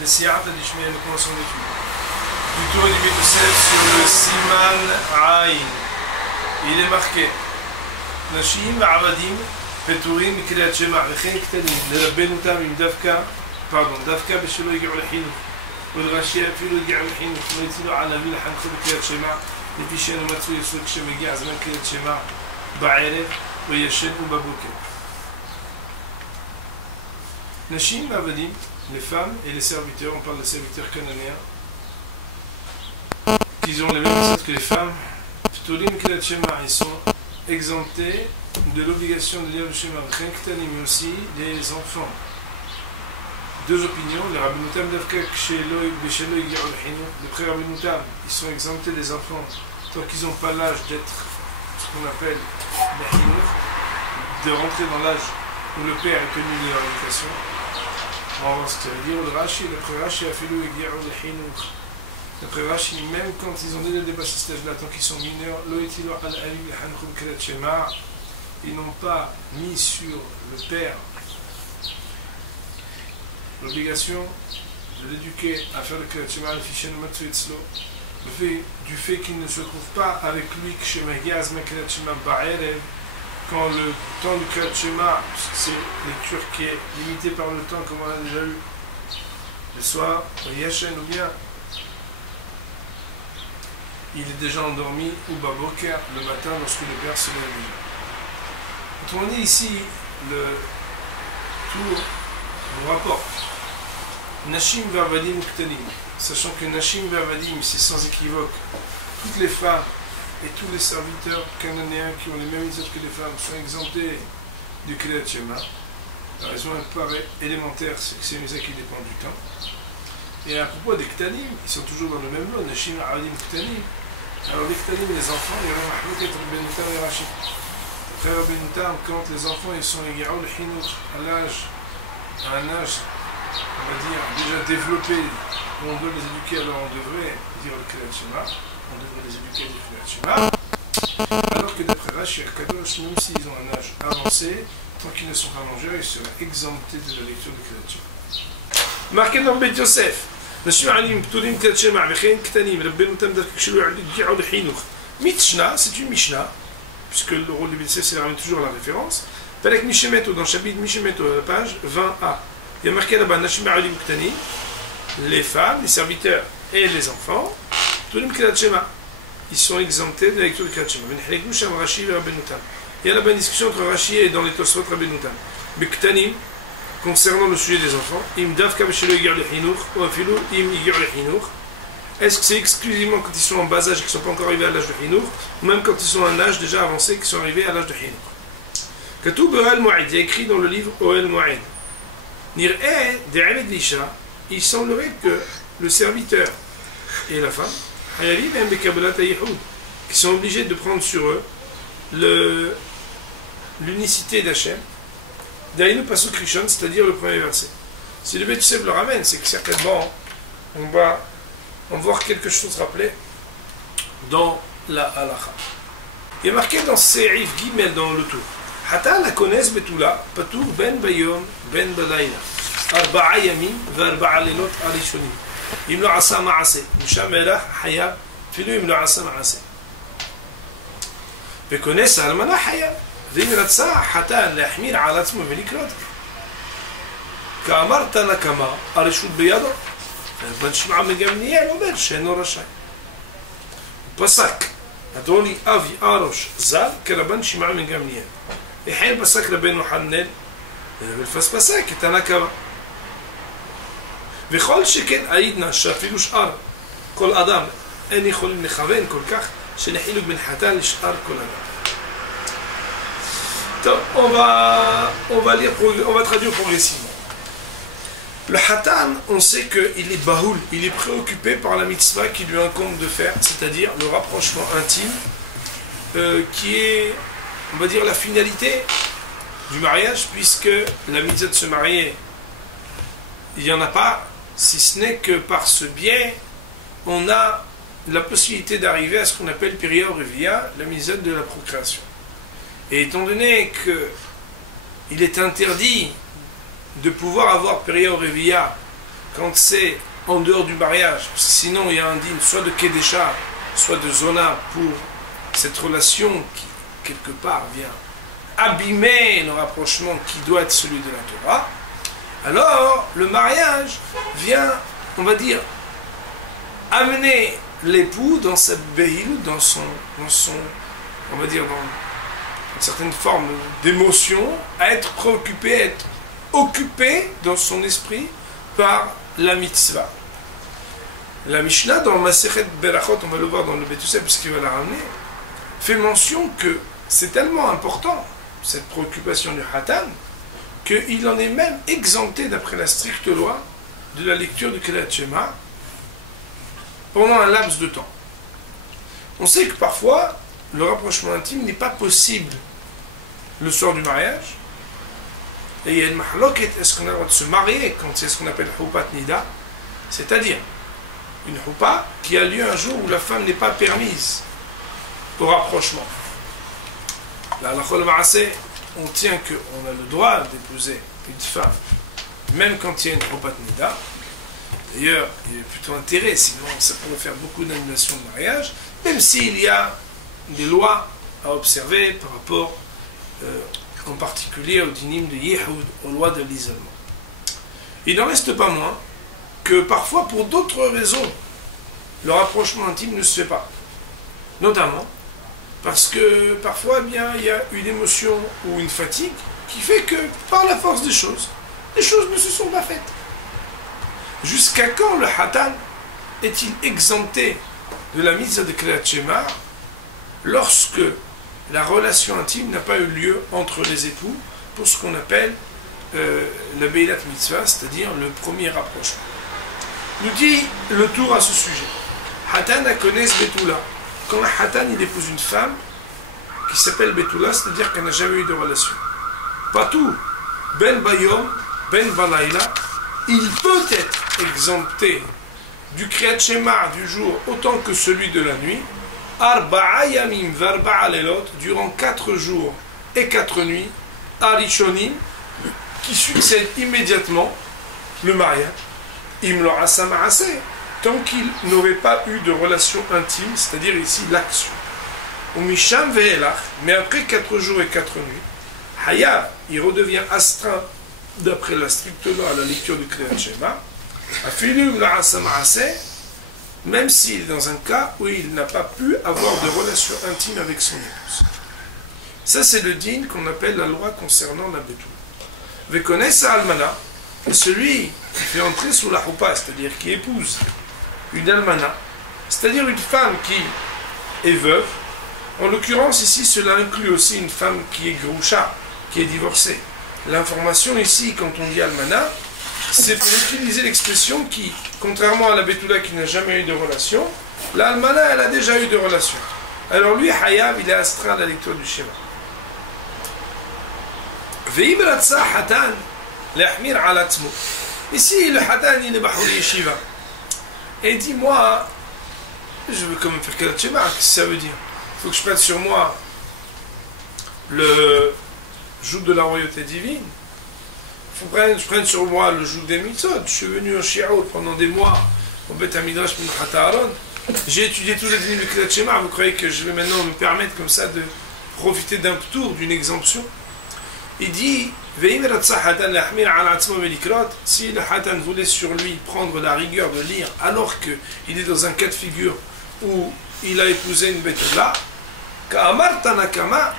le Siyat Adishmei, nous commençons l'étude. Du tour du Yosef sur le Siman Aïn. Il est marqué Nashim Avadim Peturim Kriyat Shema Rechen Ktanim Lerabenutam Im Davka Davka Beshelo Yigi'u Lechinu ולרש"י אפילו הגיע לחינוך, לא הצילו על אבי לחנכו בקריאת שמע, לפי שאינו מצוי יסוד כשמגיע זמן קריאת שמע בערב, וישן ובבוקר. נשים ועבדים, les femmes et les serviteurs, on parle des serviteurs cananéens, qui ont les mêmes méthodes que les femmes, Ptulim Kriyat Shema, ils sont exemptés de l'obligation de lire le Shema, mais aussi les enfants. Deux opinions, les Rabbi Moutam d'Afka, les frères Rabbi Moutam, ils sont exemptés des enfants tant qu'ils n'ont pas l'âge d'être ce qu'on appelle le Hinour, de rentrer dans l'âge où le père est tenu de leur éducation. On va voir ce que ça veut dire. Le Rashi, d'après Rashi, d'après Rashi, même quand ils ont déjà dépassé cet âge-là, tant qu'ils sont mineurs, ils n'ont pas mis sur le père l'obligation de l'éduquer à faire le Kriyat Shema, du fait qu'il ne se trouve pas avec lui quand le temps du Kriyat Shema, c'est une lecture qui est limitée par le temps, comme on a déjà eu le soir, ou bien il est déjà endormi, ou Baboker, le matin, lorsque le père se lève. Autrement dit, ici, le tour nous rapporte Nashim Vavadim Ktanim, sachant que Nashim Vavadim, c'est sans équivoque, toutes les femmes et tous les serviteurs cananéens qui ont les mêmes méthodes que les femmes sont exemptés du Kriyat Shema. La raison elle paraît élémentaire, c'est que c'est une méthode qui dépend du temps. Et à propos des Ktanim, ils sont toujours dans le même lot, Nashim Vavadim Ktanim. Alors les Ktanim, les enfants, il y a un Mahmoud et Rabbi Moutam et Rachid. Après Rabbi Moutam, quand les enfants ils sont les Yigi'u Lechinu à un âge, on va dire, déjà développé, où on doit les éduquer, alors on devrait dire le Kriyat Shema, on devrait les éduquer du Kriyat Shema, alors que d'après Rashi Kadosh, même s'ils ont un âge avancé, tant qu'ils ne sont pas mangeurs, ils seraient exemptés de la lecture du Kriyat Shema. Marqué dans Beit Yosef, c'est une Mishnah, puisque le rôle du Beit Yosef, c'est de ramener toujours la référence. Perek Mishemeto, dans le chapitre Mishemeto, à la page 20a, il y a marqué là-bas, les femmes, les serviteurs et les enfants, ils sont exemptés de la lecture du Kriyat Shema. Il y a là-bas une discussion entre Rashi et dans les Tosfot Rabbi Moutam. Concernant le sujet des enfants, est-ce que c'est exclusivement quand ils sont en bas âge et qu'ils ne sont pas encore arrivés à l'âge de Hinour, ou même quand ils sont à un âge déjà avancé et qu'ils sont arrivés à l'âge de Hinour? Katoub Ohel Moed, il y a écrit dans le livre Ohel Moed. Il semblerait que le serviteur et la femme, qui sont obligés de prendre sur eux l'unicité d'Hachem, Daïnou Pasuk Rishon, c'est-à-dire le premier verset. Si le Beit Yosef le ramène, c'est que certainement on va voir quelque chose rappelé dans la halacha. Il est marqué dans Seif Gimel dans le tour. Hata la connaisse Betula, Patur ben Bayom, ben Balayla. Arba'a Yamin, Varba'a Lilot Arishonim. Im lo asa ma'ase. Mshamela Hayab, Filu im lo asa ma'ase. Vekonesse Almana Hayab. ואם רצה חתן להחמיר על עצמו ולקרות כאמרת נקמה הרשות בידו רבן שמעון בן גמליאל אומר שאינו רשאי פסק אדוני אבי ארוש ז"ל כרבן שמעון בן גמליאל וכן פסק רבנו חננאל פסק את הנקמה וכל שכן העידנא שאפילו שאר כל אדם אין יכולים לכוון כל כך שלחילוק בין חתן לשאר כל אדם. On va traduire progressivement. Le Hatan, on sait qu'il est bahoul, il est préoccupé par la mitzvah qui lui incombe de faire, c'est-à-dire le rapprochement intime, qui est, on va dire, la finalité du mariage, puisque la mitzvah de se marier, il n'y en a pas, si ce n'est que par ce biais, on a la possibilité d'arriver à ce qu'on appelle Piria Revia, la mitzvah de la procréation. Et étant donné qu'il est interdit de pouvoir avoir Piria Revia quand c'est en dehors du mariage, parce que sinon il y a un dîme soit de Kedesha, soit de Zona pour cette relation qui, quelque part, vient abîmer le rapprochement qui doit être celui de la Torah, alors le mariage vient, on va dire, amener l'époux dans sa béhil, dans son, on va dire, dans une certaine forme d'émotion, à être préoccupé, à être occupé dans son esprit par la mitzvah. La Mishnah, dans Masechet Berachot, on va le voir dans le Betusel, puisqu'il va la ramener, fait mention que c'est tellement important, cette préoccupation du Hatan, qu'il en est même exempté, d'après la stricte loi, de la lecture du Kriyat Shema pendant un laps de temps. On sait que parfois, le rapprochement intime n'est pas possible le soir du mariage, et il y a une mahloket, est-ce qu'on a le droit de se marier quand c'est ce qu'on appelle Hupat Nida, c'est-à-dire une Hupa qui a lieu un jour où la femme n'est pas permise au rapprochement. Là, on tient qu'on a le droit d'épouser une femme, même quand il y a une Hupat Nida. D'ailleurs, il y a plutôt intérêt, sinon ça pourrait faire beaucoup d'annulations de mariage, même s'il y a des lois à observer par rapport en particulier au dinim de Yehoud, aux lois de l'isolement. Il n'en reste pas moins que parfois, pour d'autres raisons, le rapprochement intime ne se fait pas. Notamment parce que parfois, eh bien, il y a une émotion ou une fatigue qui fait que, par la force des choses, les choses ne se sont pas faites. Jusqu'à quand le Hatan est-il exempté de la mitzvah de Kriyat Shema lorsque la relation intime n'a pas eu lieu entre les époux pour ce qu'on appelle la Beilat Mitzvah, c'est-à-dire le premier rapprochement. Nous dit le tour à ce sujet. Hatan a connu Betula. Quand un Hatan il épouse une femme qui s'appelle Betula, c'est-à-dire qu'elle n'a jamais eu de relation. Pas tout. Ben Bayom, Ben Balayla, il peut être exempté du Kriyat Shema du jour autant que celui de la nuit, Arba'a Yamim Varba'a Lelot, durant 4 jours et 4 nuits, Arishonim, qui succède immédiatement le mariage, Imlo Asam Aseh, tant qu'il n'aurait pas eu de relation intime, c'est-à-dire ici l'action. Ou Misham Ve'elach, mais après 4 jours et 4 nuits, Hayav, il redevient astreint d'après la stricte loi à la lecture du Kriyat Shema, Afilu Imlo Asam Aseh, même s'il est dans un cas où il n'a pas pu avoir de relation intime avec son épouse. Ça, c'est le din qu'on appelle la loi concernant la Betoula. Vekonesa Almana, celui qui fait entrer sous la Hupa, c'est-à-dire qui épouse une Almana, c'est-à-dire une femme qui est veuve. En l'occurrence, ici, cela inclut aussi une femme qui est Groucha, qui est divorcée. L'information ici, quand on dit Almana, c'est pour utiliser l'expression qui, contrairement à la Betula qui n'a jamais eu de relation, la Almana, elle a déjà eu de relation. Alors lui, Hayav, il est astreint à la lecture du schéma. Ici, le Hatan, il est Bahouri Yeshiva. Et il dit, moi, je veux quand même faire Kriyat Shema, qu'est-ce que ça veut dire? Il faut que je prenne sur moi le joug de la royauté divine. Il faut que je prenne sur moi le joug des mitzvot. Je suis venu au Shi'out pendant des mois, au Beth Hamidrash Minachat Aaron. J'ai étudié tous les dinim du Kriyat Shema. Vous croyez que je vais maintenant me permettre comme ça de profiter d'un tour, d'une exemption? Il dit, si le Hatan voulait sur lui prendre la rigueur de lire alors qu'il est dans un cas de figure où il a épousé une Betula, Ka'amar Tanakama,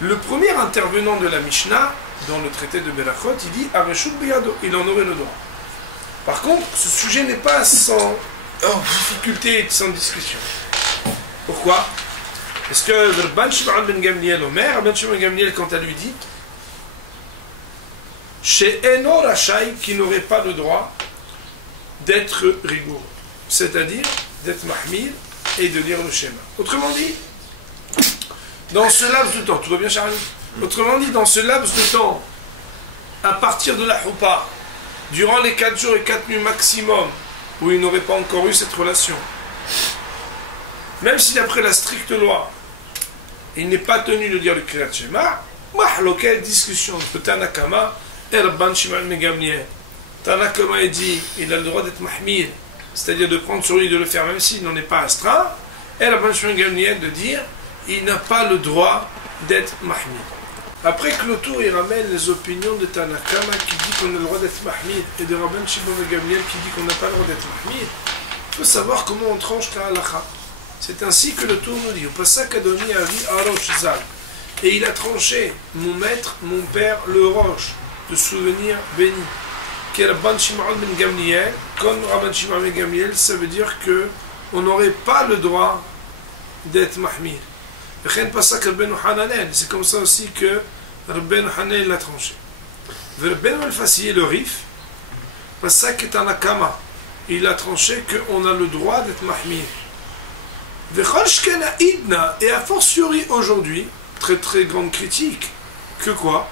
le premier intervenant de la Mishnah dans le traité de Berachot, il dit Areshut Biyado, il en aurait le droit. Par contre, ce sujet n'est pas sans difficulté et sans discussion. Pourquoi? Parce que Rabban Shimon ben Gamliel Omer, Rabban Shimon ben Gamliel, quant à lui, dit chez Eno Rachai, qui n'aurait pas le droit d'être rigoureux, c'est-à-dire d'être mahmir et de lire le schéma. Autrement dit, dans ce laps de temps, tout va bien Charlie? Autrement dit, dans ce laps de temps, à partir de la Hupa, durant les 4 jours et 4 nuits maximum, où il n'aurait pas encore eu cette relation, même si d'après la stricte loi, il n'est pas tenu de dire le Kriyat Shema, mahloquet, discussion entre Tanakama et Rabban Shimon ben Gamliel. Tanakama dit il a le droit d'être mahmir, c'est-à-dire de prendre sur lui de le faire même s'il n'en est pas astreint, et Rabban Shimon Gamliel de dire il n'a pas le droit d'être mahmir. Après que l'autour il ramène les opinions de Tanakama qui dit qu'on a le droit d'être mahmir et de Rabban Shimon Gamliel qui dit qu'on n'a pas le droit d'être mahmir, il faut savoir comment on tranche la halakha. C'est ainsi que le tour nous dit, au Passak Adoni Avi Arosh Zal, et il a tranché mon maître, mon père, le roche, de souvenir béni. Qui est Rabban Shimon ben Gamliel, comme Rabban Shimon ben Gamliel, ça veut dire que on n'aurait pas le droit d'être mahmir. C'est comme ça aussi que Rabbeinu Hananel l'a tranché. Rabbeinu al-Fassi, le Rif, Passak est un akama, il a tranché qu'on a le droit d'être mahmir. Et a fortiori aujourd'hui, très très grande critique, que quoi?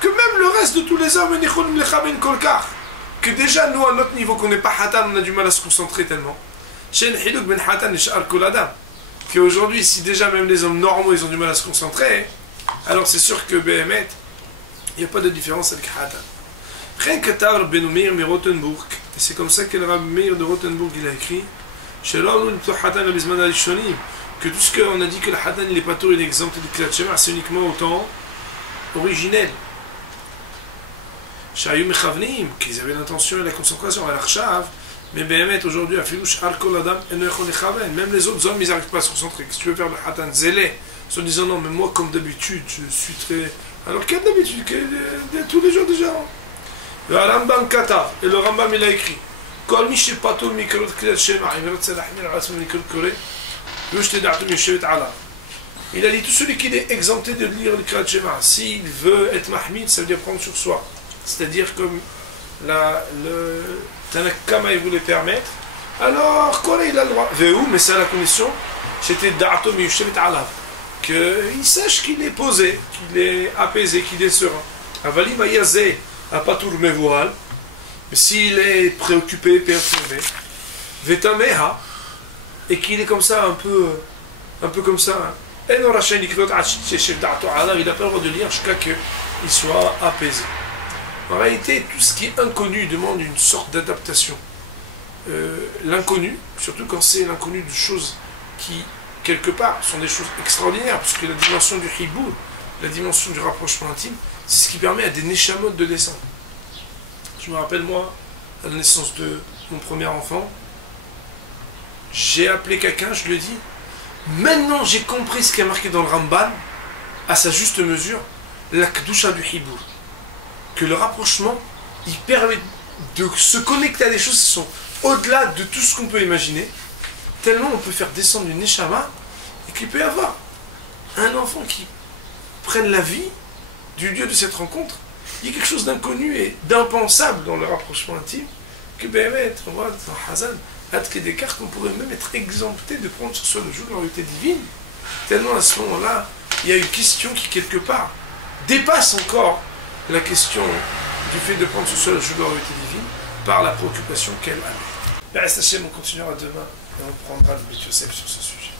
Que même le reste de tous les hommes, que déjà nous à notre niveau qu'on n'est pas hatan, on a du mal à se concentrer tellement. Qu'aujourd'hui, si déjà même les hommes normaux ils ont du mal à se concentrer, alors c'est sûr que Behemet, il n'y a pas de différence avec hatan. Rien que Tavar Ben Meir de Rothenburg, et c'est comme ça que le Rabbi Meir de Rothenburg il a écrit que tout ce qu'on a dit que le hatan il est pas tout, il est exempté du Klat Shema, c'est uniquement au temps originel. Qu'ils avaient l'intention et la concentration à l'Archav, mais Behemet aujourd'hui, même les autres hommes ils n'arrivent pas à se concentrer. Si tu veux faire le hatan zélé, en disant non, mais moi comme d'habitude, je suis très. Alors quelle d'habitude tous les jours déjà. Le Rambam Kata, et le Rambam il a écrit il a dit tout celui qui est exempté de lire le Krat Shema, s'il veut être mahmid, ça veut dire prendre sur soi. C'est-à-dire comme le Tanakama il voulait permettre, alors quoi il a le droit. Mais c'est à la condition, c'était d'Atom Yushevet Alav, qu'il sache qu'il est posé, qu'il est apaisé, qu'il est serein. Avali Mayazé, à Patour Mevoal, mais s'il est préoccupé, perturbé, Vetameha, et qu'il est comme ça, un peu comme ça, il n'a pas le droit de lire jusqu'à qu'il soit apaisé. En réalité, tout ce qui est inconnu demande une sorte d'adaptation. L'inconnu, surtout quand c'est l'inconnu de choses qui, quelque part, sont des choses extraordinaires, parce que la dimension du hibou, la dimension du rapprochement intime, c'est ce qui permet à des neshamot de descendre. Je me rappelle, moi, à la naissance de mon premier enfant, j'ai appelé quelqu'un, je lui ai dit, maintenant j'ai compris ce qui est marqué dans le Ramban, à sa juste mesure, la Kedusha du hibou. Que le rapprochement, il permet de se connecter à des choses qui sont au-delà de tout ce qu'on peut imaginer, tellement on peut faire descendre une neshama, et qu'il peut y avoir un enfant qui prenne la vie du lieu de cette rencontre. Il y a quelque chose d'inconnu et d'impensable dans le rapprochement intime, que Behemet, on voit dans Hazan, Hatke Descartes, qu'on pourrait même être exempté de prendre sur soi le joug de la vérité divine, tellement à ce moment-là, il y a une question qui, quelque part, dépasse encore la question du fait de prendre sur soi le joug de la vérité divine par la préoccupation qu'elle a. On continuera demain et on prendra le Beth Yosef sur ce sujet.